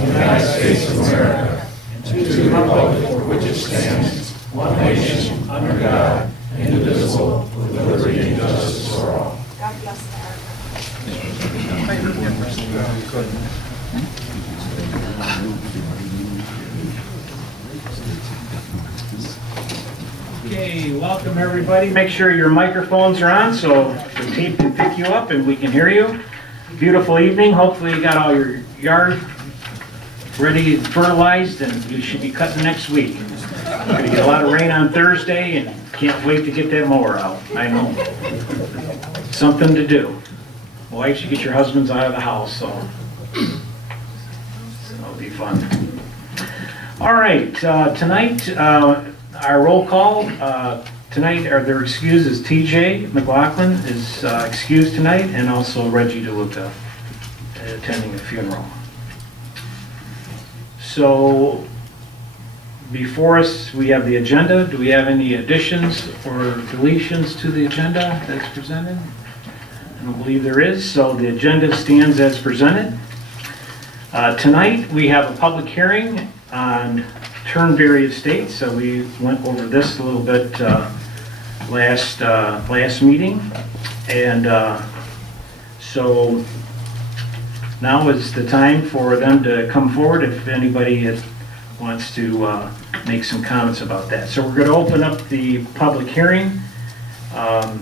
United States of America, and to the republic for which it stands, one nation, under God, indivisible, with liberty and justice for all. God bless America. Okay, welcome everybody. Make sure your microphones are on so the tape can pick you up and we can hear you. Beautiful evening. Hopefully you got all your yard ready and fertilized, and you should be cutting next week. We're going to get a lot of rain on Thursday and can't wait to get that mower out. I know. Something to do. Wives, you get your husbands out of the house, so it'll be fun. All right, tonight, our roll call tonight, their excused is TJ McLaughlin is excused tonight, and also Reggie DeLuca attending a funeral. So before us, we have the agenda. Do we have any additions or deletions to the agenda that's presented? I don't believe there is, so the agenda stands as presented. Tonight, we have a public hearing on Turnberry Estates. So we went over this a little bit last meeting, and so now is the time for them to come forward if anybody wants to make some comments about that. So we're going to open up the public hearing. I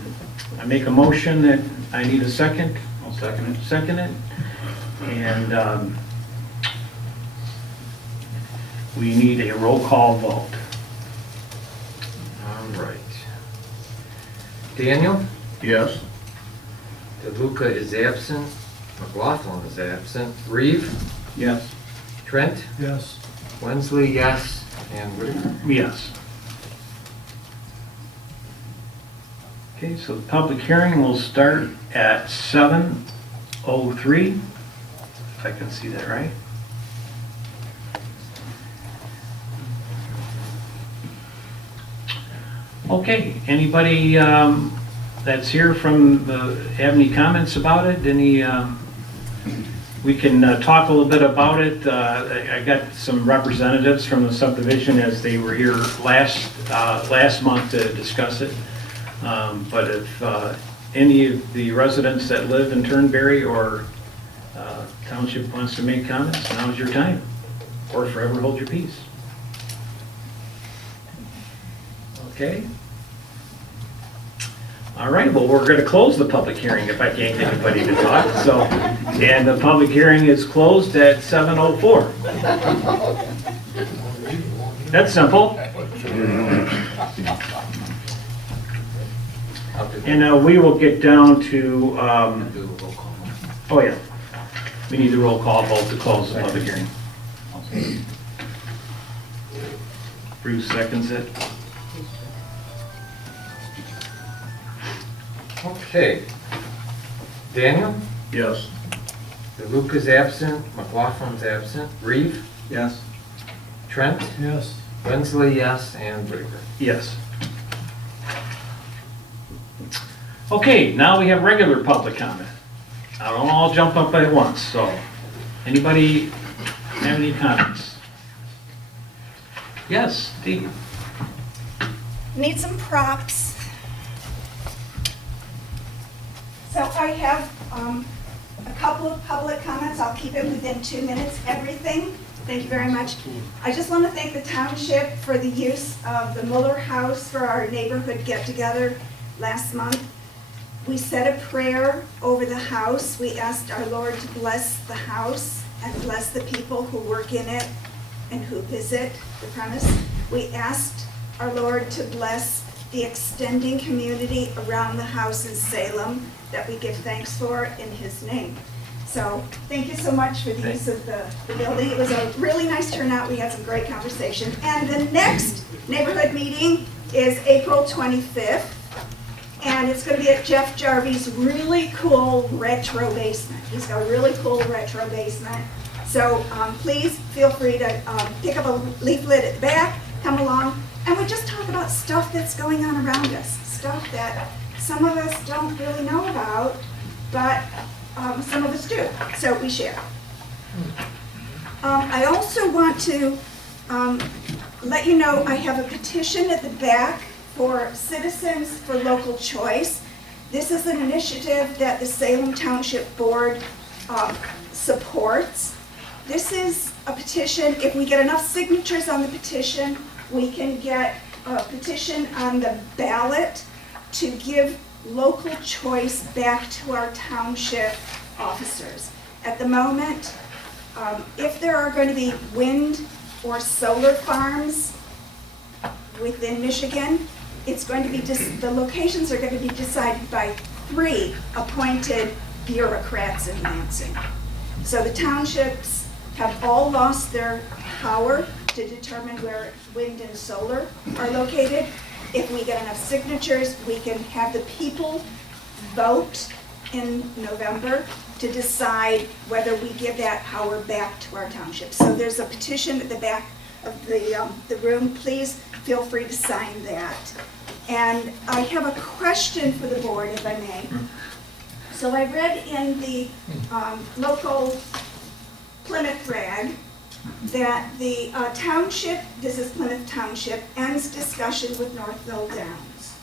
make a motion that I need a second. I'll second it. Second it. And we need a roll call vote. All right. Daniel? Yes. DeLuca is absent. McLaughlin is absent. Reeve? Yes. Trent? Yes. Wensley, yes. And Whitaker? Yes. Okay, so the public hearing will start at 7:03, if I can see that right. Okay, anybody that's here from have any comments about it? We can talk a little bit about it. I got some representatives from the subdivision as they were here last month to discuss it. But if any of the residents that live in Turnberry or Township wants to make comments, now's your time, or forever hold your peace. Okay? All right, well, we're going to close the public hearing if I can't get anybody to talk. So, and the public hearing is closed at 7:04. That's simple. And we will get down to, Do a roll call. oh yeah, we need the roll call vote to close the public hearing. Bruce seconds it. Okay. Daniel? Yes. DeLuca's absent. McLaughlin's absent. Reeve? Yes. Trent? Yes. Wensley, yes. And Whitaker? Yes. Okay, now we have regular public comment. I don't all jump up at once, so anybody have any comments? Yes, Steve. Need some props. So I have a couple of public comments. I'll keep it within 2 minutes. Everything. Thank you very much. I just want to thank the township for the use of the Muller House for our neighborhood get-together last month. We said a prayer over the house. We asked our Lord to bless the house and bless the people who work in it and who visit the premise. We asked our Lord to bless the extending community around the house in Salem that we give thanks for in His name. So thank you so much for the use of the building. It was a really nice turnout. We had some great conversation. And the next neighborhood meeting is April 25th. And it's going to be at Jeff Jarvie's really cool retro basement. He's got a really cool retro basement. So please feel free to pick up a leaflet at the back, come along, and we just talk about stuff that's going on around us, stuff that some of us don't really know about, but some of us do. So we share. I also want to let you know I have a petition at the back for Citizens for Local Choice. This is an initiative that the Salem Township Board supports. This is a petition, if we get enough signatures on the petition, we can get a petition on the ballot to give local choice back to our township officers. At the moment, if there are going to be wind or solar farms within Michigan, it's going to be the locations are going to be decided by 3 appointed bureaucrats in Lansing. So the townships have all lost their power to determine where wind and solar are located. If we get enough signatures, we can have the people vote in November to decide whether we give that power back to our township. So there's a petition at the back of the room. Please feel free to sign that. And I have a question for the board, if I may. So I read in the local Plymouth rag that the township, this is Plymouth Township, ends discussion with Northville Downs.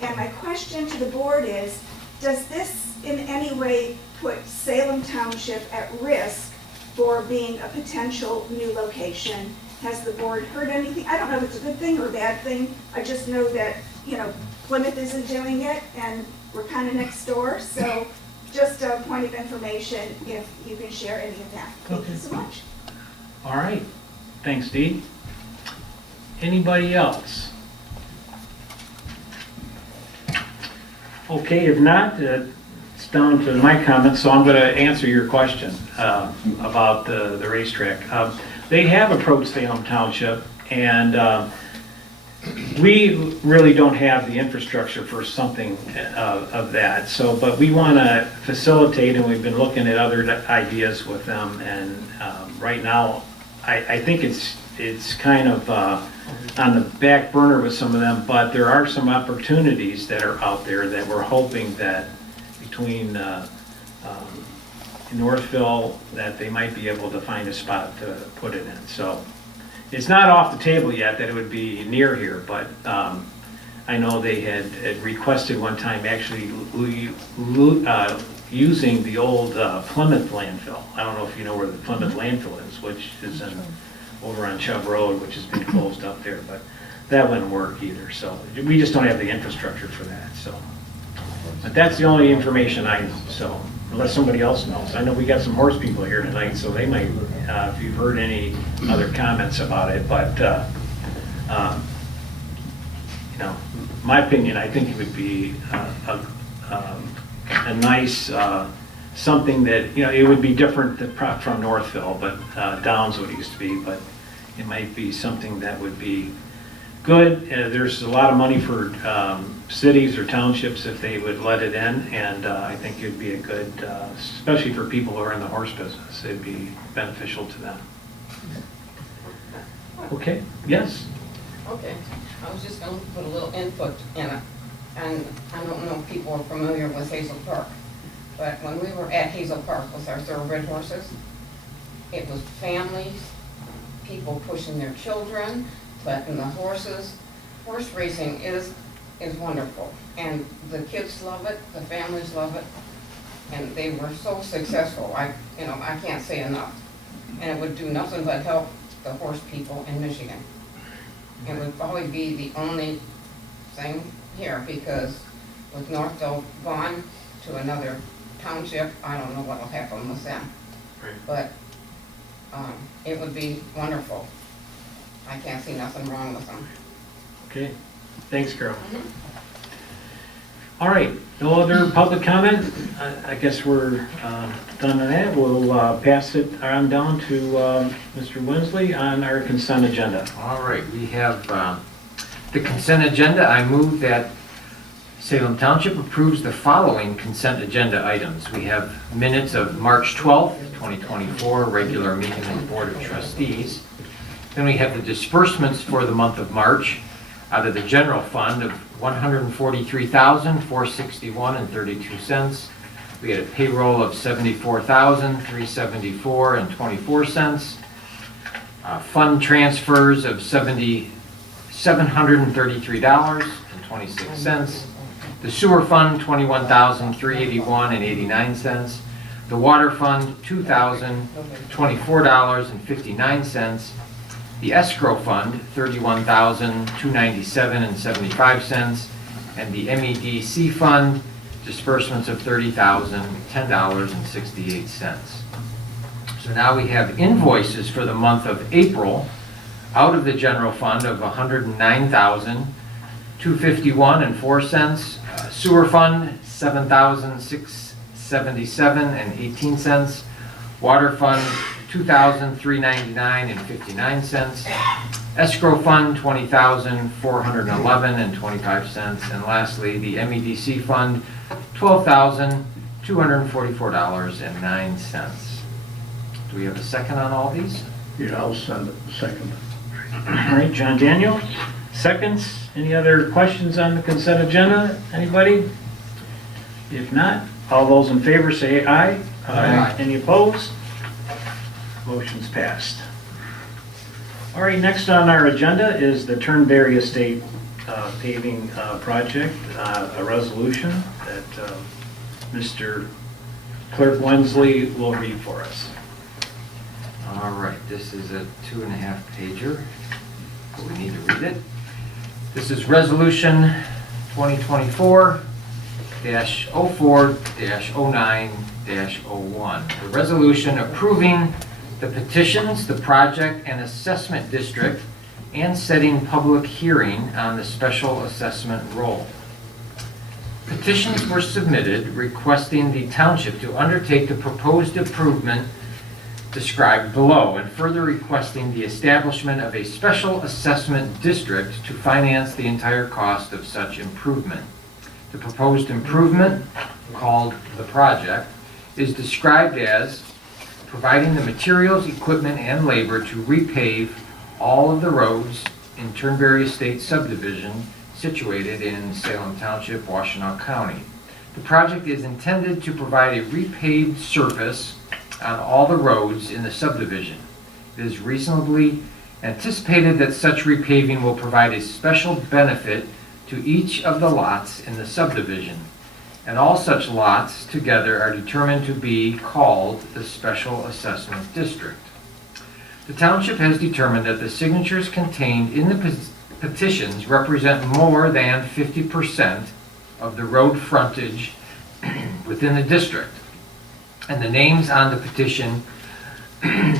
And my question to the board is, does this in any way put Salem Township at risk for being a potential new location? Has the board heard anything? I don't know if it's a good thing or a bad thing. I just know that, Plymouth isn't doing it and we're kind of next door. So just a point of information if you can share any of that. Thank you so much. All right, thanks, Dee. Anybody else? Okay, if not, it's down to my comments, so I'm going to answer your question about the racetrack. They have approached Salem Township, and we really don't have the infrastructure for something of that. So, but we want to facilitate, and we've been looking at other ideas with them. And right now, I think it's kind of on the back burner with some of them. But there are some opportunities that are out there that we're hoping that between Northville, that they might be able to find a spot to put it in. So it's not off the table yet that it would be near here, but I know they had requested one time actually using the old Plymouth landfill. I don't know if you know where the Plymouth landfill is, which is over on Chubb Road, which has been closed up there, but that wouldn't work either. So we just don't have the infrastructure for that. So, but that's the only information I know. So unless somebody else knows, I know we got some horse people here tonight, so they might, if you've heard any other comments about it. But my opinion, I think it would be a nice something that it would be different from Northville, but Downs what it used to be. But it might be something that would be good. There's a lot of money for cities or townships if they would let it in, and I think it'd be a good, especially for people who are in the horse business, it'd be beneficial to them. Okay, yes? Okay, I was just going to put a little input in it, and I don't know if people are familiar with Hazel Park, but when we were at Hazel Park with our thoroughbred horses, it was families, people pushing their children, letting the horses. Horse racing is wonderful, and the kids love it, the families love it, and they were so successful. I can't say enough, and it would do nothing but help the horse people in Michigan. It would probably be the only thing here, because with Northville gone to another township, I don't know what will happen with them. Right. But it would be wonderful. I can't see nothing wrong with them. Okay, thanks, Carol. All right, no other public comment? I guess we're done on that. We'll pass it on down to Mr. Winsley on our consent agenda. All right, we have the consent agenda. I move that Salem Township approves the following consent agenda items. We have minutes of March 12th, 2024, regular meeting of the Board of Trustees. Then we have the disbursements for the month of March out of the general fund of $143,461.32. We had a payroll of $74,374.24. Fund transfers of $733.26. The sewer fund, $21,381.89. The water fund, $2,024.59. The escrow fund, $31,297.75. And the MEDC fund, disbursements of $30,010.68. So now we have invoices for the month of April out of the general fund of $109,251.04. Sewer fund, $7,677.18. Water fund, $2,399.59. Escrow fund, $20,411.25. And lastly, the MEDC fund, $12,244.09. Do we have a second on all these? Yeah, I'll send it, second. All right, John Daniel, seconds. Any other questions on the consent agenda? Anybody? If not, all those in favor say aye. Aye. Any opposed? Motion's passed. All right, next on our agenda is the Turnberry Estate paving project, a resolution that Mr. Clerk Wensley will read for us. All right, this is a 2.5 pager, but we need to read it. This is Resolution 2024-04-09-01. The resolution approving the petitions, the project and assessment district, and setting public hearing on the special assessment roll. Petitions were submitted requesting the township to undertake the proposed improvement described below, and further requesting the establishment of a special assessment district to finance the entire cost of such improvement. The proposed improvement, called the project, is described as providing the materials, equipment, and labor to repave all of the roads in Turnberry Estate subdivision situated in Salem Township, Washtenaw County. The project is intended to provide a repaved surface on all the roads in the subdivision. It is reasonably anticipated that such repaving will provide a special benefit to each of the lots in the subdivision, and all such lots together are determined to be called the Special Assessment District. The township has determined that the signatures contained in the petitions represent more than 50% of the road frontage within the district, and the names on the petition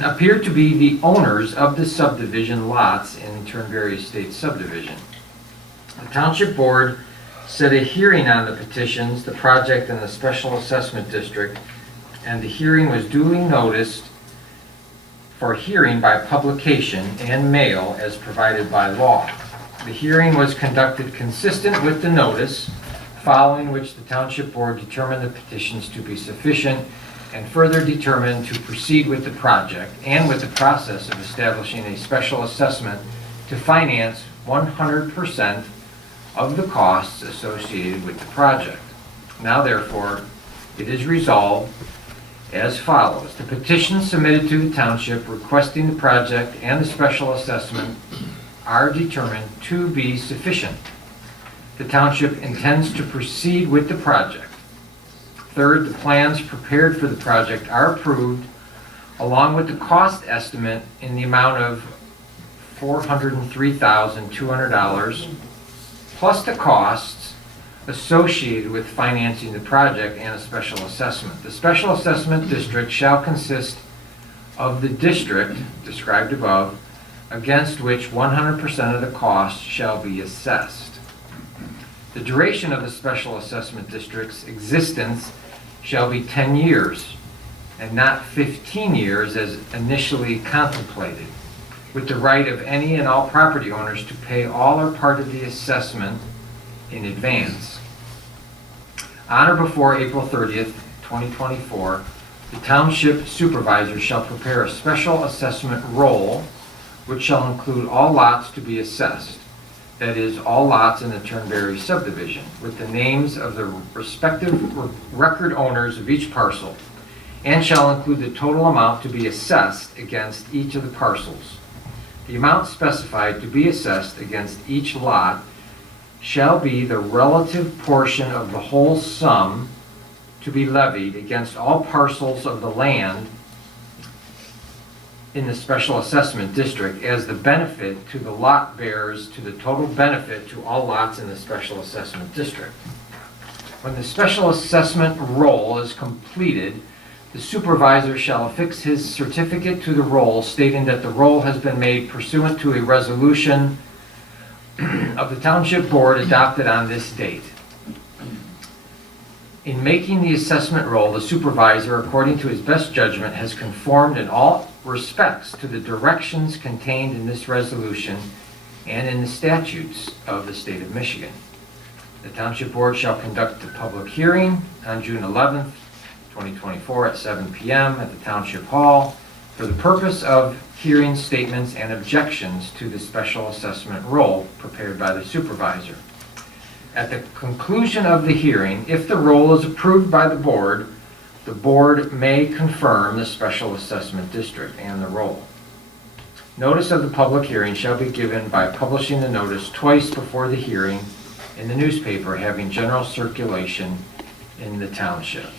appear to be the owners of the subdivision lots in Turnberry Estate subdivision. The Township Board set a hearing on the petitions, the project, and the Special Assessment District, and the hearing was duly noticed for hearing by publication and mail as provided by law. The hearing was conducted consistent with the notice, following which the Township Board determined the petitions to be sufficient and further determined to proceed with the project and with the process of establishing a special assessment to finance 100% of the costs associated with the project. Now therefore, it is resolved as follows. The petitions submitted to the township requesting the project and the special assessment are determined to be sufficient. The township intends to proceed with the project. Third, the plans prepared for the project are approved along with the cost estimate in the amount of $403,200 plus the costs associated with financing the project and a special assessment. The special assessment district shall consist of the district described above, against which 100% of the cost shall be assessed. The duration of the special assessment district's existence shall be 10 years and not 15 years as initially contemplated, with the right of any and all property owners to pay all or part of the assessment in advance. On or before April 30th, 2024, the township supervisor shall prepare a special assessment roll which shall include all lots to be assessed, that is, all lots in the Turnberry subdivision, with the names of the respective record owners of each parcel, and shall include the total amount to be assessed against each of the parcels. The amount specified to be assessed against each lot shall be the relative portion of the whole sum to be levied against all parcels of the land in the special assessment district as the benefit to the lot bears to the total benefit to all lots in the special assessment district. When the special assessment roll is completed, the supervisor shall affix his certificate to the roll stating that the roll has been made pursuant to a resolution of the Township Board adopted on this date. In making the assessment roll, the supervisor, according to his best judgment, has conformed in all respects to the directions contained in this resolution and in the statutes of the state of Michigan. The Township Board shall conduct a public hearing on June 11th, 2024 at 7 p.m. at the Township Hall for the purpose of hearing statements and objections to the special assessment roll prepared by the supervisor. At the conclusion of the hearing, if the roll is approved by the board may confirm the special assessment district and the roll. Notice of the public hearing shall be given by publishing the notice twice before the hearing in the newspaper having general circulation in the township.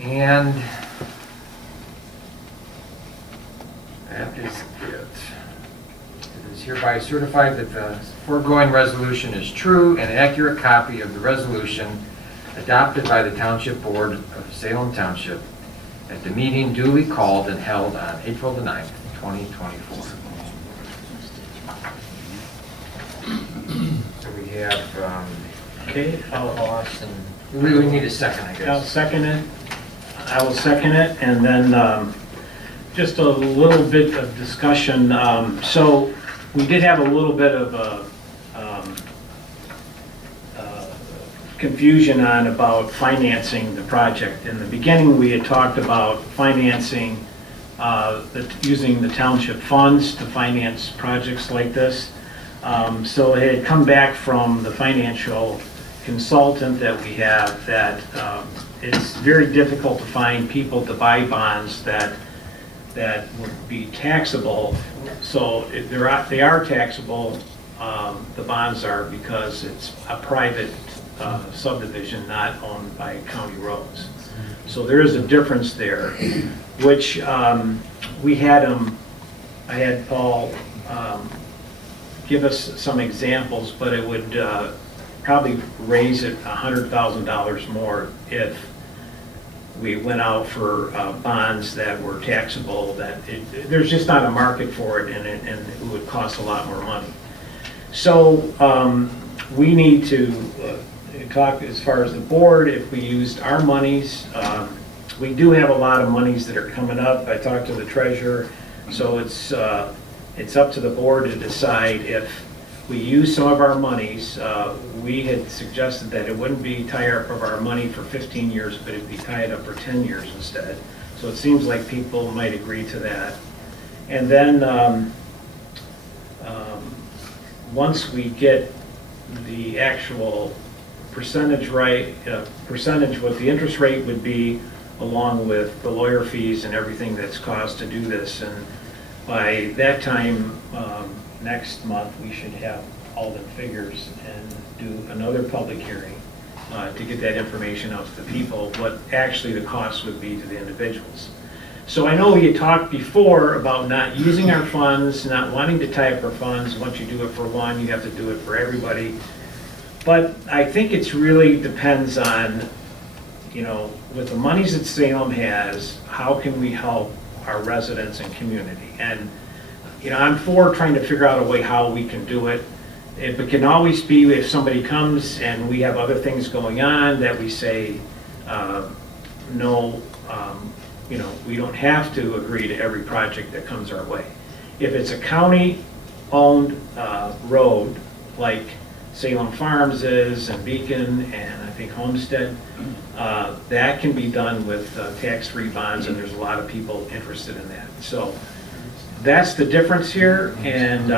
And that is it. It is hereby certified that the foregoing resolution is true and accurate copy of the resolution adopted by the Township Board of Salem Township at the meeting duly called and held on April the 9th, 2024. So we have, Okay, we need a second, I I'll guess. second it. I will second it, and then just a little bit of discussion. So we did have a little bit of confusion about financing the project. In the beginning, we had talked about financing, using the township funds to finance projects like this. So it had come back from the financial consultant that we have that it's very difficult to find people to buy bonds that would be taxable. So if they are taxable, the bonds are, because it's a private subdivision not owned by county roads. So there is a difference there, which we had I had Paul give us some examples, but it would probably raise it $100,000 more if we went out for bonds that were taxable. There's just not a market for it, and it would cost a lot more money. So we need to talk as far as the board, if we used our monies. We do have a lot of monies that are coming up. I talked to the treasurer, so it's up to the board to decide if we use some of our monies. We had suggested that it wouldn't be tied up of our money for 15 years, but it'd be tied up for 10 years instead. So it seems like people might agree to that. And then once we get the actual percentage what the interest rate would be, along with the lawyer fees and everything that's cost to do this, and by that time, next month, we should have all the figures and do another public hearing to get that information out to the people, what actually the cost would be to the individuals. So I know we had talked before about not using our funds, not wanting to tie up our funds. Once you do it for one, you have to do it for everybody. But I think it's really depends on, with the monies that Salem has, how can we help our residents and community? And I'm for trying to figure out a way how we can do it. It can always be if somebody comes and we have other things going on that we say, no, we don't have to agree to every project that comes our way. If it's a county-owned road, like Salem Farms is, and Beacon, and I think Homestead, that can be done with tax-free bonds, and there's a lot of people interested in that. So that's the difference here, and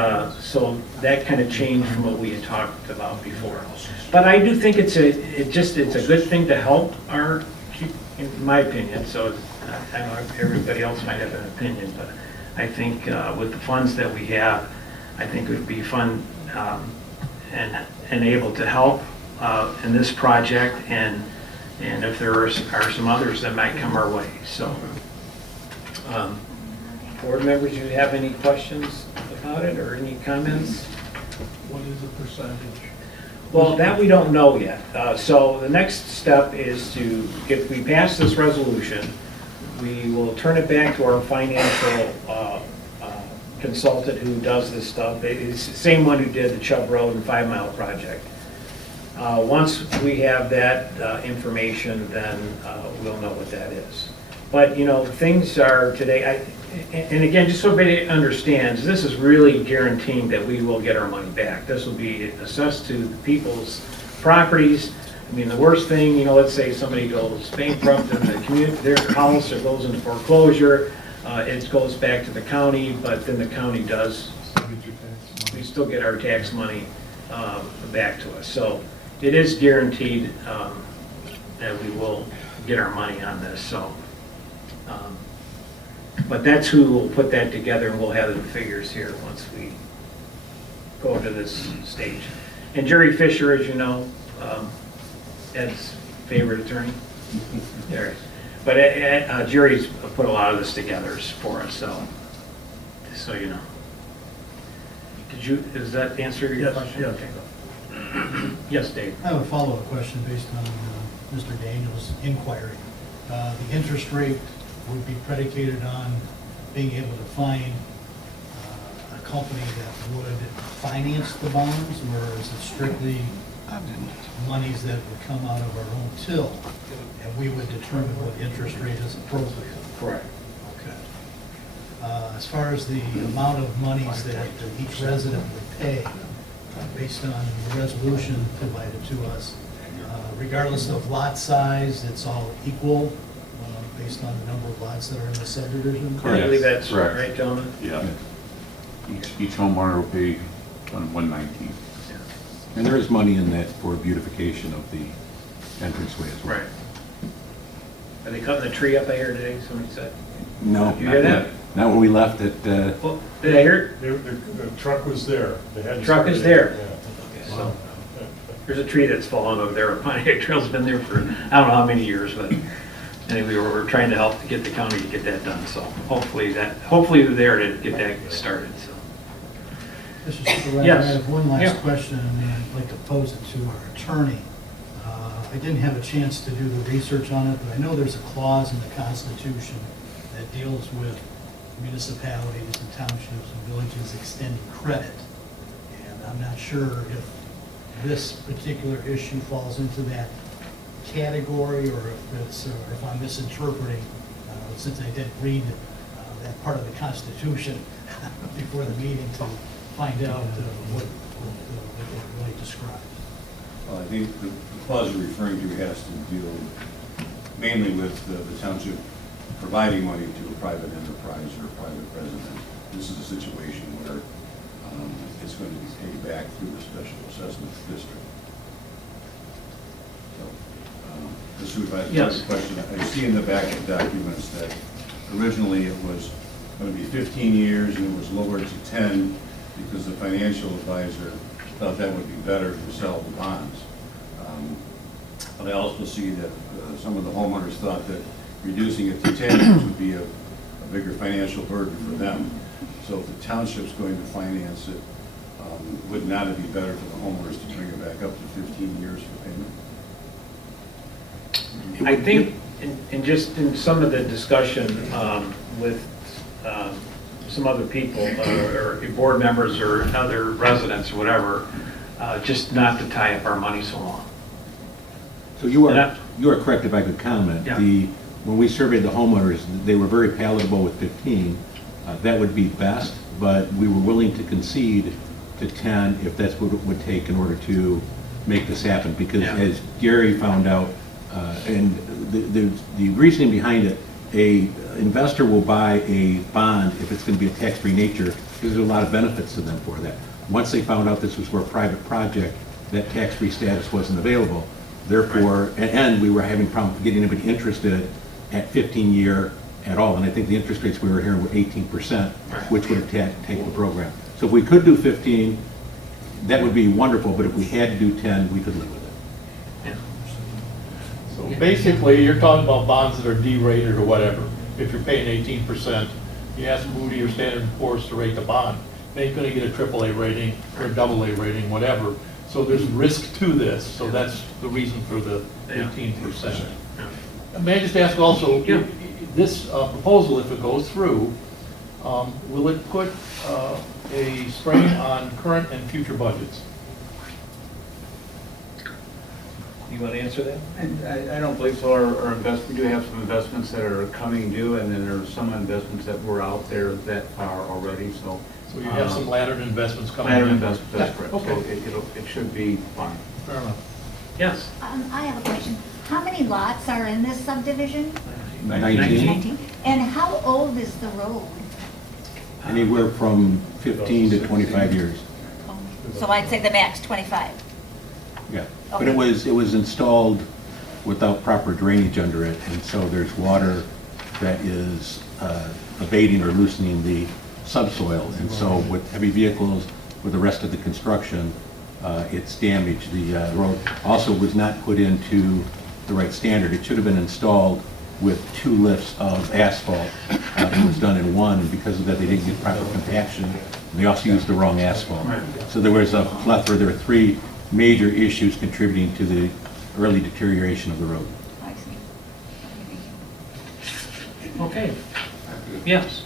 so that kind of changed from what we had talked about before. But I do think it's a good thing to help our in my opinion, so I know everybody else might have an opinion, but I think with the funds that we have, I think it would be fun and able to help in this project, and if there are some others that might come our way, so. Board members, you have any questions about it or any comments? What is the percentage? Well, that we don't know yet. So the next step is to, if we pass this resolution, we will turn it back to our financial consultant who does this stuff. It's the same one who did the Chubb Road and 5 Mile project. Once we have that information, then we'll know what that is. But, you know, things are today, and again, just so everybody understands, this is really guaranteeing that we will get our money back. This will be assessed to the people's properties. I mean, the worst thing, you know, let's say somebody goes bankrupt in the community, their house, or goes into foreclosure, it goes back to the county, but then the county does, we still get our tax money back to us. So it is guaranteed that we will get our money on this, so. But that's who will put that together, and we'll have the figures here once we go to this stage. And Jerry Fisher, as you know, Ed's favorite attorney. There. But Jerry's put a lot of this together for us, so you know. Does that answer your question? Yes. Okay. Yes, Dave. I have a follow-up question based on Mr. Daniels' inquiry. The interest rate would be predicated on being able to find a company that would finance the bonds, or is it strictly monies that would come out of our own till, and we would determine what interest rate is appropriate? Correct. Okay. As far as the amount of monies that each resident would pay, based on the resolution provided to us, regardless of lot size, it's all equal, based on the number of lots that are in the subdivision? I believe that's Correct. right, gentlemen? Yeah. Each homeowner will pay 119. And there is money in that for beautification of the entranceway as well. Right. Are they cutting the tree up I hear today, somebody said? No, You not hear yet. that? Not when we left it, Well, did I hear? The truck was there. They hadn't Truck is started there. it. Okay, so there's a tree that's fallen over there. Pontiac Trail's been there for, I don't know how many years, but anyway, we're trying to help to get the county to get that done, so hopefully they're there to get that started, so. Mr. Supervisor, I Yes. have one Yeah. last question, and I'd like to pose it to our attorney. I didn't have a chance to do the research on it, but I know there's a clause in the Constitution that deals with municipalities and townships and villages extending credit. And I'm not sure if this particular issue falls into that category, or if I'm misinterpreting, since I didn't read that part of the Constitution before the meeting to find out what it really describes. Well, I think the clause you're referring to has to deal mainly with the township providing money to a private enterprise or a private resident. This is a situation where it's going to be paid back through the special assessment district. So, Mr. Supervisor, Yes. question. I see in the back of documents that originally it was going to be 15 years and it was lowered to 10 because the financial advisor thought that would be better to sell the bonds. But I also see that some of the homeowners thought that reducing it to 10 years would be a bigger financial burden for them. So if the township's going to finance it, would not it be better for the homeowners to bring it back up to 15 years for payment? I think, just in some of the discussion with some other people, or board members or other residents or whatever, just not to tie up our money so long. so you And are correct if I could comment. Yeah. When we surveyed the homeowners, they were very palatable with 15. That would be best, but we were willing to concede to 10 if that's what it would take in order to make this happen. Because Yeah. as Gary found out, and the reasoning behind it, a investor will buy a bond if it's going to be a tax-free nature, because there's a lot of benefits to them for that. Once they found out this was for a private project, that tax-free status wasn't available. Therefore, and we were having problems getting anybody interested at 15-year at all. And I think the interest rates we were hearing were 18%, which would have taken the program. So if we could do 15, that would be wonderful, but if we had to do 10, we could live with it. So basically, you're talking about bonds that are D-rated or whatever. If you're paying 18%, you ask Moody or Standard & Poor's to rate the bond. They ain't gonna get a AAA rating or a AA rating, whatever. So there's risk to this, so that's the reason for the 18%. May I just ask also, Yeah. this proposal, if it goes through, will it put a strain on current and future budgets? You want to answer that? I don't believe so. We do have some investments that are coming due, and then there are some investments that were out there that far already, so. So you have some laddered investments coming in? Laddered investments, that's correct. Okay. So it should be fine. Fair enough. Yes. I have a question. How many lots are in this subdivision? 19, And how old is the road? anywhere from 15 to 25 years. So I'd say the max 25. Yeah, but it was installed without proper drainage under it, and so there's water that is abating or loosening the subsoil. And so with heavy vehicles, with the rest of the construction, it's damaged. The road also was not put into the right standard. It should have been installed with 2 lifts of asphalt. It was done in one, and because of that, they didn't get proper compaction. And they also used the wrong asphalt. So there was a plethora, there were 3 major issues contributing to the early deterioration of the road. I see. Okay. Yes.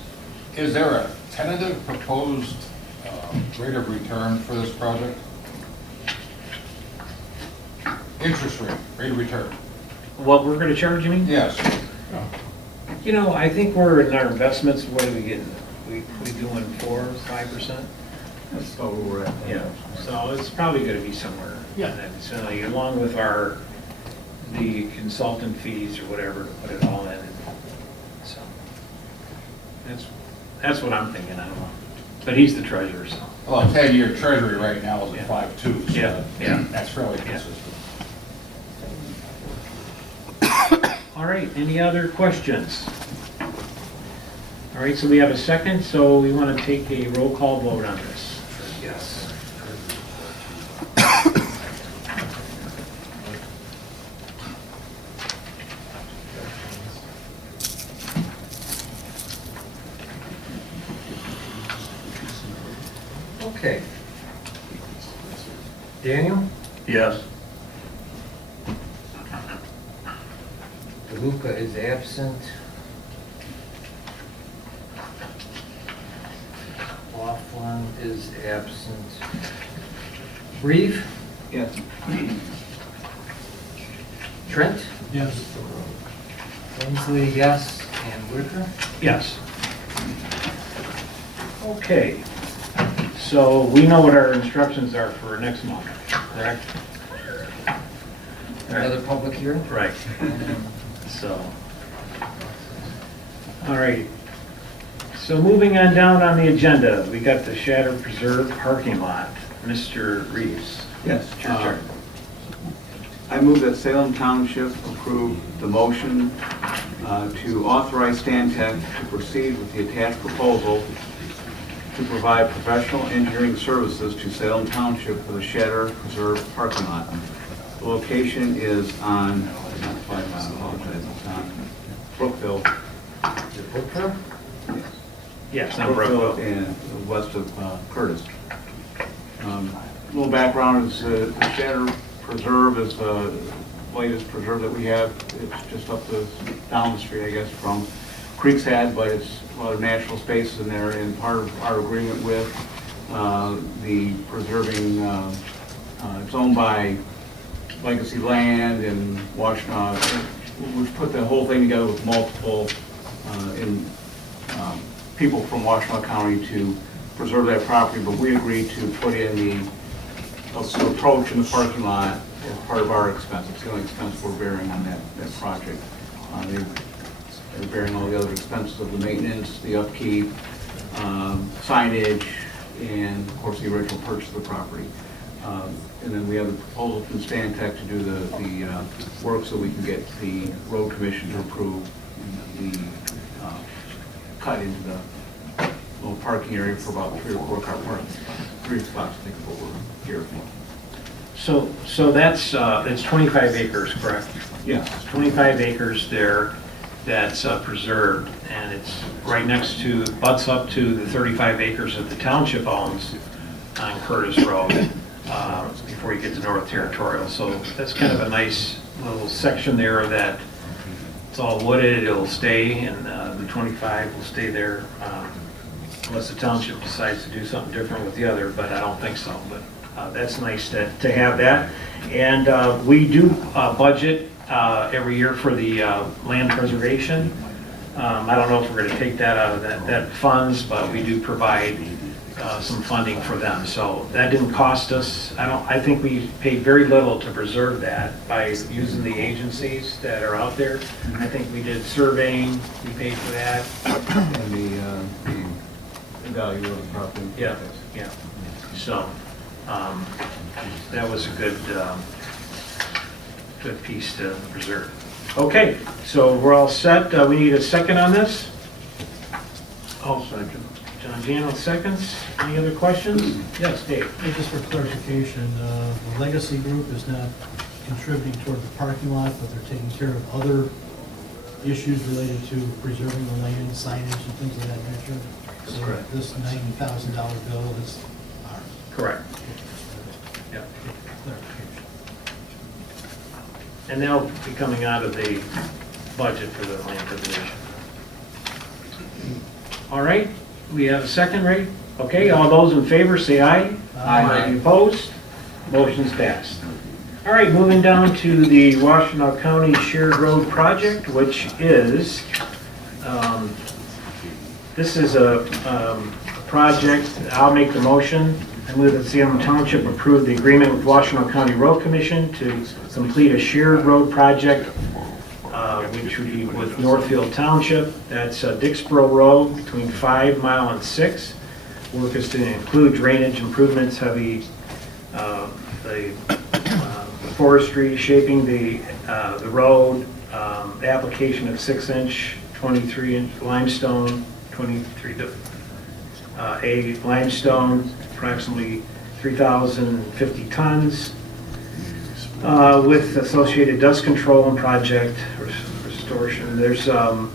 Is there a tentative proposed rate of return for this project? Interest rate of return? What we're going to charge, you mean? Yes. You know, I think we're in our investments, what are we getting? We doing 4 or 5%? That's about where we're at. Yeah, so it's probably gonna be somewhere in that vicinity, along with the consultant fees or whatever to put it all in. So, that's what I'm thinking, I don't know. But he's the treasurer, so. Well, 10-year treasury right now is at 5.2. So Yeah. That's fairly consistent. All right, any other questions? All right, so we have a second, so we want to take a roll call vote on this. Yes. Okay. Daniel? Yes. DeLuca is absent. Laughlin is absent. Reeve? Yes. Trent? Yes. Ainsley, yes. And Whitaker? Yes. Okay, so we know what our instructions are for next month, correct? Another public hearing? Right. So, all right. So moving on down on the agenda, we got the Shatter Preserve parking lot. Mr. Reeves. Yes. It's your turn. I move that Salem Township approve the motion to authorize Stantec to proceed with the attached proposal to provide professional engineering services to Salem Township for the Shatter Preserve parking lot. The location is on, not 5 Mile, I apologize, it's on Brookville. Is it Whitaker? Yes, I'm Brookville. And west of Curtis. A little background is the Shatter Preserve is the latest preserve that we have. It's just up down the street, I guess, from Creek's Head, but it's a lot of natural spaces in there, and part of our agreement with the preserving, it's owned by Legacy Land and Washtenaw. We've put the whole thing together with multiple people from Washtenaw County to preserve that property, but we agreed to put in the approach in the parking lot as part of our expense. It's the only expense we're bearing on that project. They're bearing all the other expenses of the maintenance, the upkeep, signage, and of course the original purchase of the property. And then we have a proposal from Stantec to do the work so we can get the road commission to approve the cut into the little parking area for about 3 or 4 car parking. 3 spots, I think, is what we're here for. So that's, it's 25 acres, correct? Yeah. 25 acres there that's preserved, and it's right next to, butts up to the 35 acres that the township owns on Curtis Road, before you get to North Territorial. So that's kind of a nice little section there that it's all wooded, it'll stay, and the 25 will stay there, unless the township decides to do something different with the other, but I don't think so. But that's nice to have that. And we do budget every year for the land preservation. I don't know if we're going to take that out of that funds, but we do provide some funding for them. So that didn't cost us, I think we paid very little to preserve that by using the agencies that are out there. I think we did surveying, we paid for that. And the value of the property. Yeah, yeah. So that was a good piece to preserve. Okay, so we're all set. We need a second on this. Oh, second. John Jano seconds. Any other questions? Yes, Dave. Hey, just for clarification, the Legacy Group is not contributing toward the parking lot, but they're taking care of other issues related to preserving the land, signage and things of that nature? That's So correct. this $90,000 bill is ours. Correct. Yeah. Clarification. And they'll be coming out of the budget for the land preservation. All right, we have a second, right? Okay, all those in favor say aye. Aye. Any opposed? Motion's passed. All right, moving down to the Washtenaw County Shared Road Project, which is, this is a project, I'll make the motion. I move that Salem Township approve the agreement with Washtenaw County Road Commission to complete a shared road project, which would be with Northfield Township. That's Dixboro Road between 5 Mile and 6. Work is to include drainage improvements, heavy, the forestry, shaping the road, the application of 6-inch, 23-inch limestone, 23A limestone, approximately 3,050 tons, with associated dust control and project restoration. There's a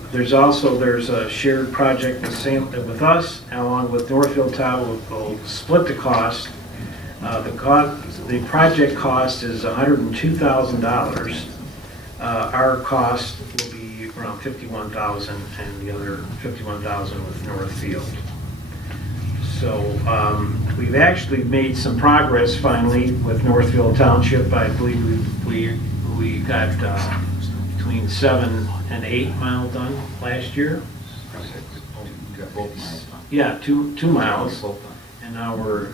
shared project with us, along with Northfield Town. We'll split the cost. The project cost is $102,000. Our cost will be around $51,000, and the other $51,000 with Northfield. So we've actually made some progress finally with Northfield Township. I believe we got between 7 and 8 miles done last year. Yeah, two miles. And now we're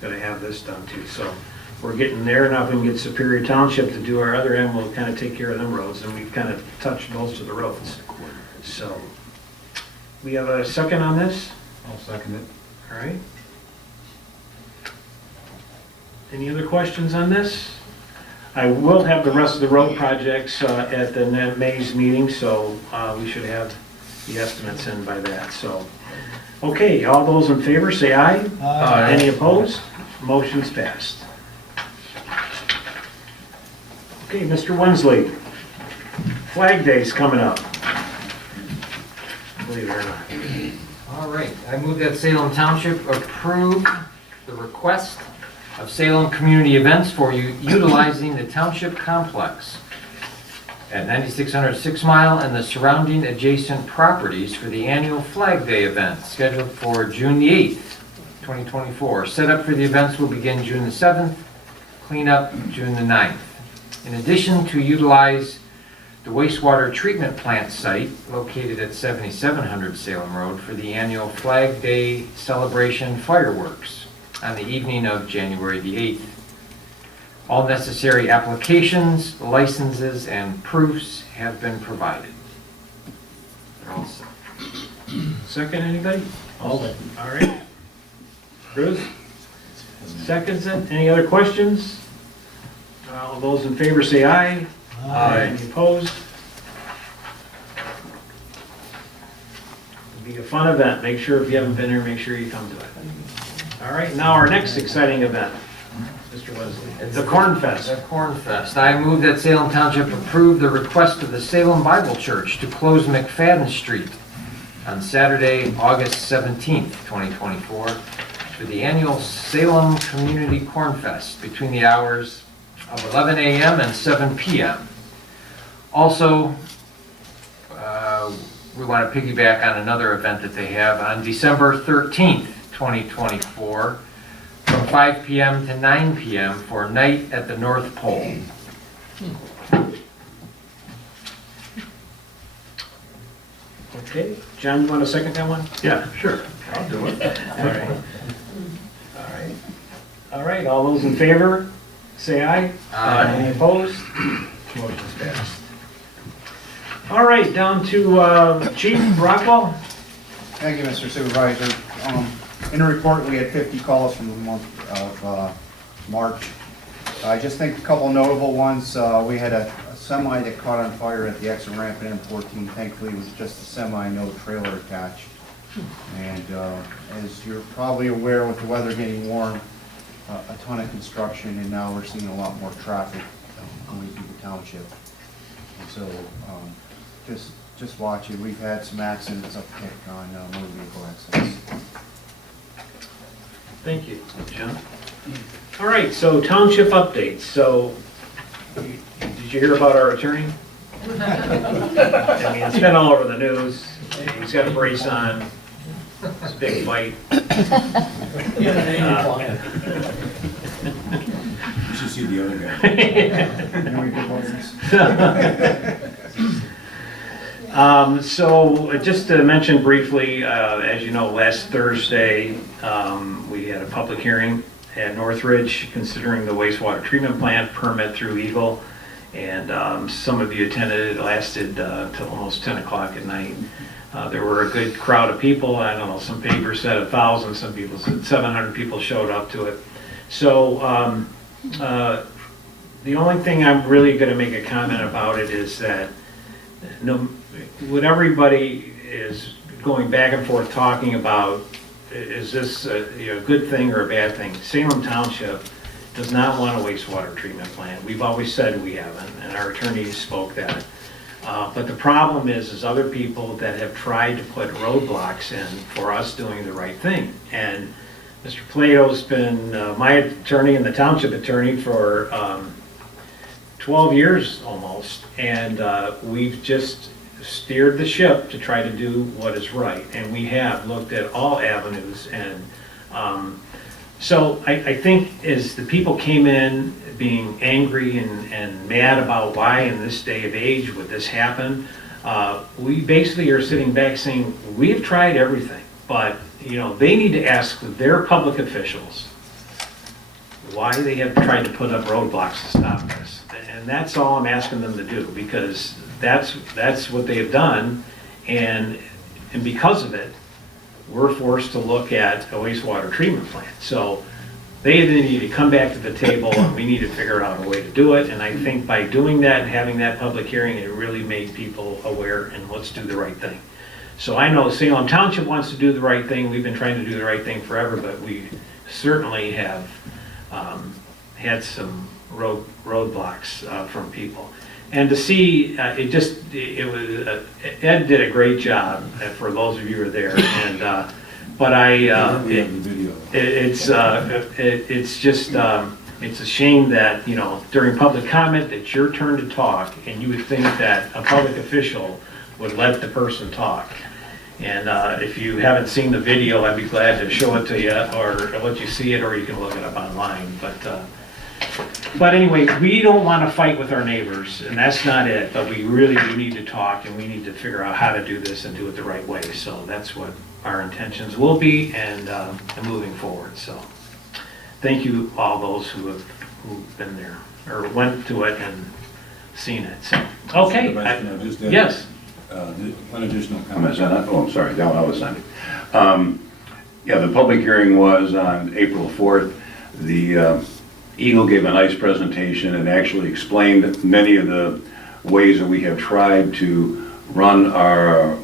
going to have this done too. So we're getting there. Now if we can get Superior Township to do our other end, we'll kind of take care of them roads. And we've kind of touched most of the roads. So we have a second on this? I'll second it. All right. Any other questions on this? I will have the rest of the road projects at the May's meeting, so we should have the estimates in by that. So, okay, all those in favor say aye. Aye. Any opposed? Motion's passed. Okay, Mr. Wensley, Flag Day's coming up. Believe it or not. All right, I move that Salem Township approve the request of Salem Community Events for utilizing the township complex at 9600 6 Mile and the surrounding adjacent properties for the annual Flag Day event scheduled for June the 8th, 2024. Setup for the events will begin June the 7th, cleanup June the 9th. In addition, to utilize the wastewater treatment plant site located at 7700 Salem Road for the annual Flag Day celebration fireworks on the evening of January the 8th. All necessary applications, licenses, and proofs have been provided. They're all set. Second, anybody? All right. Bruce? seconds it. Any other questions? All those in favor say aye. Any opposed? It'll be a fun event. Make sure, if you haven't been here, make sure you come to it. All right, now our next exciting event, Mr. Wesley. The Corn Fest. The Corn Fest. I move that Salem Township approve the request of the Salem Bible Church to close McFadden Street on Saturday, August 17th, 2024, for the annual Salem Community Corn Fest between the hours of 11 a.m. and 7 p.m. Also, we want to piggyback on another event that they have on December 13th, 2024, from 5 p.m. to 9 p.m. for Night at the North Pole. Okay, John, you want to second that one? Yeah, sure, I'll do it. All right. All right. All right, all those in favor, say aye. Aye. Any opposed? Motion's passed. All right, down to Chief Rockwell. Thank you, Mr. Supervisor. In the report, we had 50 calls from the month of March. I just think a couple notable ones. We had a semi that caught on fire at the exit ramp at M14. Thankfully, it was just a semi, no trailer attached. And as you're probably aware, with the weather getting warm, a ton of construction, and now we're seeing a lot more traffic going through the township. And so just watch it. We've had some accidents uptick on motor vehicle accidents. Thank you, John. All right, so township updates. So, did you hear about our attorney? I mean, it's been all over the news. He's got a brace on. It's a big fight. You should see the other guy. So just to mention briefly, as you know, last Thursday, we had a public hearing at Northridge considering the wastewater treatment plant permit through Eagle. And some of you attended. It lasted till almost 10 o'clock at night. There were a good crowd of people. I don't know, some papers said 1,000, some people said 700 people showed up to it. So the only thing I'm really going to make a comment about it is that what everybody is going back and forth talking about, is this a good thing or a bad thing? Salem Township does not want a wastewater treatment plant. We've always said we haven't, and our attorney spoke that. But the problem is other people that have tried to put roadblocks in for us doing the right thing. And Mr. Plato's been my attorney and the township attorney for 12 years almost, and we've just steered the ship to try to do what is right. And we have looked at all avenues, and so I think as the people came in being angry and mad about why in this day of age would this happen, we basically are sitting back saying, we've tried everything, but they need to ask their public officials why they have tried to put up roadblocks to stop this. And that's all I'm asking them to do, because that's what they have done, and because of it, we're forced to look at a wastewater treatment plant. So they need to come back to the table, and we need to figure out a way to do it. And I think by doing that and having that public hearing, it really made people aware, and let's do the right thing. So I know Salem Township wants to do the right thing. We've been trying to do the right thing forever, but we certainly have had some roadblocks from people. And to see, Ed did a great job, for those of you who were there. And but it's just it's a shame that during public comment it's your turn to talk, and you would think that a public official would let the person talk. And if you haven't seen the video, I'd be glad to show it to you, or let you see it, or you can look it up online. But anyway, we don't want to fight with our neighbors, and that's not it. But we really do need to talk, and we need to figure out how to do this and do it the right way. So that's what our intentions will be, and moving forward. So thank you all those who've been there or went to it and seen it. So okay, yes. One additional comment. I'm sorry, that was Sunday. Yeah, the public hearing was on April 4th. The Eagle gave a nice presentation and actually explained many of the ways that we have tried to run our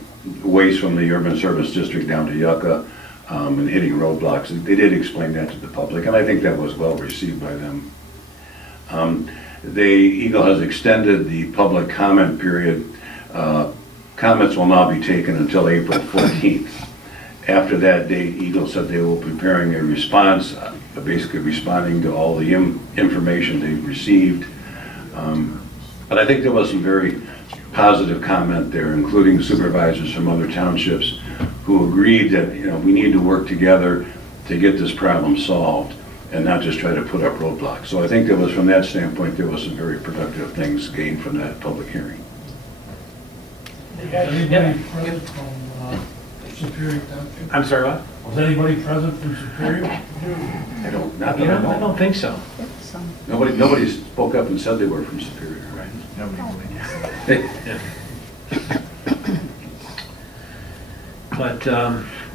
waste from the urban service district down to Yucca and hitting roadblocks. They did explain that to the public, and I think that was well received by them. Eagle has extended the public comment period. Comments will not be taken until April 14th. After that date, Eagle said they will be preparing a response, basically responding to all the information they've received. But I think there was some very positive comment there, including supervisors from other townships who agreed that, we need to work together to get this problem solved and not just try to put up roadblocks. So I think there was, from that standpoint, there was some very productive things gained from that public hearing. Anybody present from Superior Township? I'm sorry, what? Was anybody present from Superior? I don't, not You that know, I I know. don't think so. Nobody spoke up and said they were from Superior. But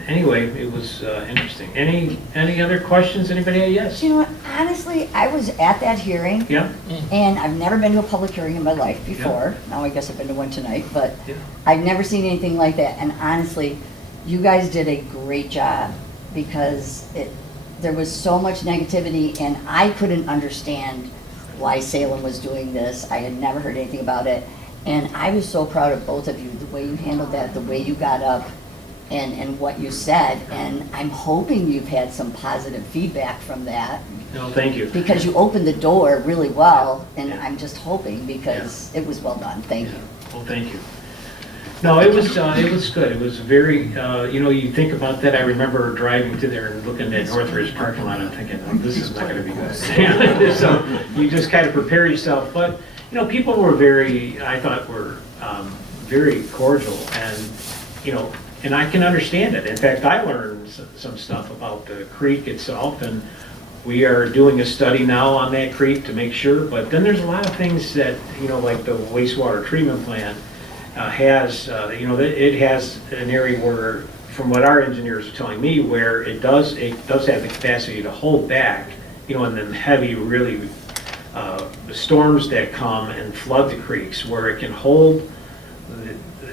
anyway, it was interesting. Any other questions? Anybody? Yes? You know what, honestly, I was at that hearing, Yeah? and I've never been to a public hearing in my life before. Now I guess I've been to one tonight, but Yeah. I've never seen anything like that. And honestly, you guys did a great job, because there was so much negativity, and I couldn't understand why Salem was doing this. I had never heard anything about it. And I was so proud of both of you, the way you handled that, the way you got up, and what you said. And I'm hoping you've had some positive feedback from that, No, thank you. because you opened the door really well, and I'm just hoping, because it was well done. Thank you. Well, thank you. No, it was good. It was very, you think about that. I remember driving to there and looking at Northridge parking lot and thinking, oh, this is not gonna be good. So you just kind of prepare yourself. But, people were I thought were very cordial, and, and I can understand it. In fact, I learned some stuff about the creek itself, and we are doing a study now on that creek to make sure. But then there's a lot of things that, like the wastewater treatment plant has, it has an area where, from what our engineers are telling me, where it does have the capacity to hold back, in them heavy, really, storms that come and flood the creeks, where it can hold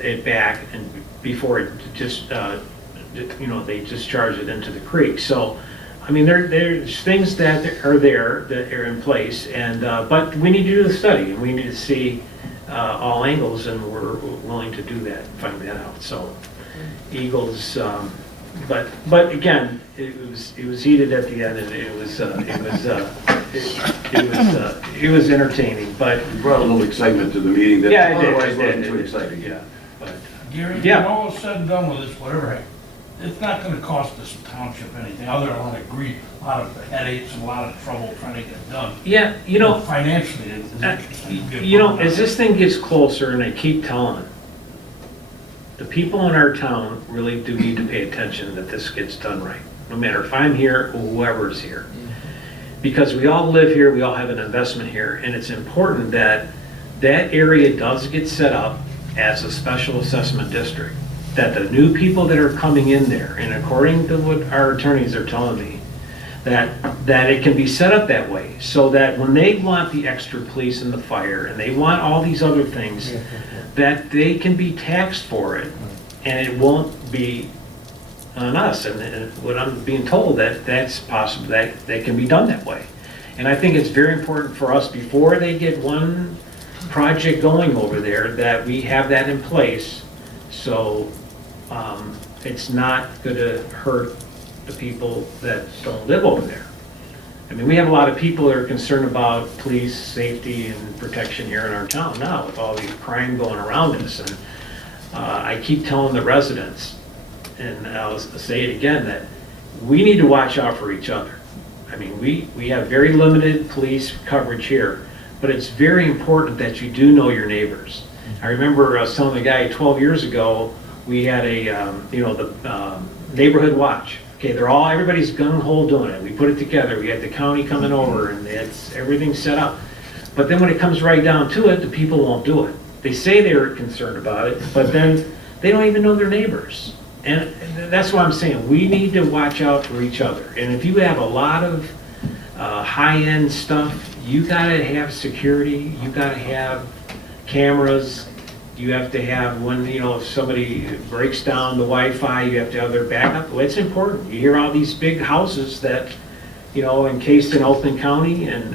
it back and before it just, they discharge it into the creek. So, I mean, there's things that are there that are in place, and but we need to do the study, and we need to see all angles, and we're willing to do that, find that out. So, Eagles, but again, it was heated at the end, and it was entertaining. But You brought a little excitement to the meeting that yeah, it otherwise did. wasn't too exciting. Yeah, but Gary, Yeah. when all is said and done with this, whatever, it's not gonna cost this township anything, other than a lot of grief, a lot of headaches, and a lot of trouble trying to get it done. yeah, Financially, as this thing gets closer, and I keep telling, the people in our town really do need to pay attention that this gets done right, no matter if I'm here or whoever's here. Because we all live here, we all have an investment here, and it's important that that area does get set up as a special assessment district. That the new people that are coming in there, and according to what our attorneys are telling me, that it can be set up that way, so that when they want the extra police and the fire, and they want all these other things, that they can be taxed for it, and it won't be on us. And what I'm being told, that's possible, that can be done that way. And I think it's very important for us, before they get one project going over there, that we have that in place, so it's not gonna hurt the people that don't live over there. I mean, we have a lot of people that are concerned about police safety and protection here in our town now, with all the crime going around us. And I keep telling the residents, and I'll say it again, that we need to watch out for each other. I mean, we have very limited police coverage here, but it's very important that you do know your neighbors. I remember I was telling the guy 12 years ago, we had a, the neighborhood watch. Okay, everybody's gung-ho doing it. We put it together. We had the county coming over, and everything's set up. But then when it comes right down to it, the people won't do it. They say they're concerned about it, but then they don't even know their neighbors. And that's what I'm saying. We need to watch out for each other. And if you have a lot of high-end stuff, you gotta have security, you gotta have cameras, you have to have when, if somebody breaks down the Wi-Fi, you have to have their backup. Well, it's important. You hear all these big houses that, encased in Oakland County, and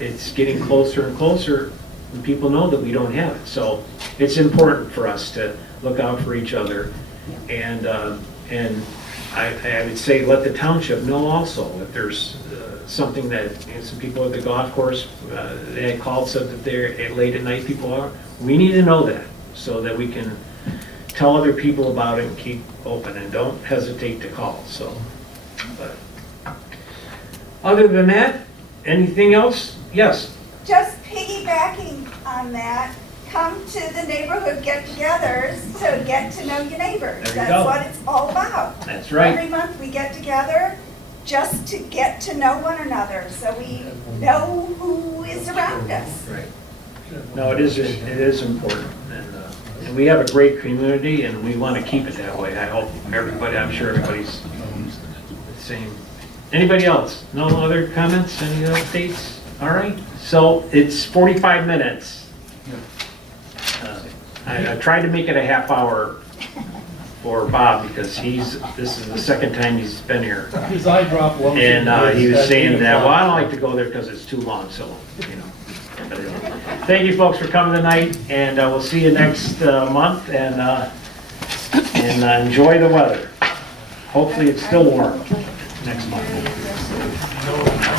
it's getting closer and closer, and people know that we don't have it. So it's important for us to look out for each other, and I would say let the township know also if there's something that, some people at the golf course, they had called, said that they're late at night, people are, we need to know that so that we can tell other people about it and keep open, and don't hesitate to call, so. But other than that, anything else? Yes? Just piggybacking on that, come to the neighborhood get-togethers to get to know your neighbors. There you That's go. what it's all about. That's right. Every month we get together just to get to know one another, so we know who is around us. Right. No, it is important, and we have a great community, and we want to keep it that way. I hope everybody, I'm sure everybody's the same. Anybody else? No other comments, any updates? All right, so it's 45 minutes. I tried to make it a half hour for Bob, because this is the second time he's been here. His eye dropped once. And he was saying that, well, I don't like to go there because it's too long, so, But thank you, folks, for coming tonight, and we'll see you next month, and enjoy the weather. Hopefully, it's still warm next month.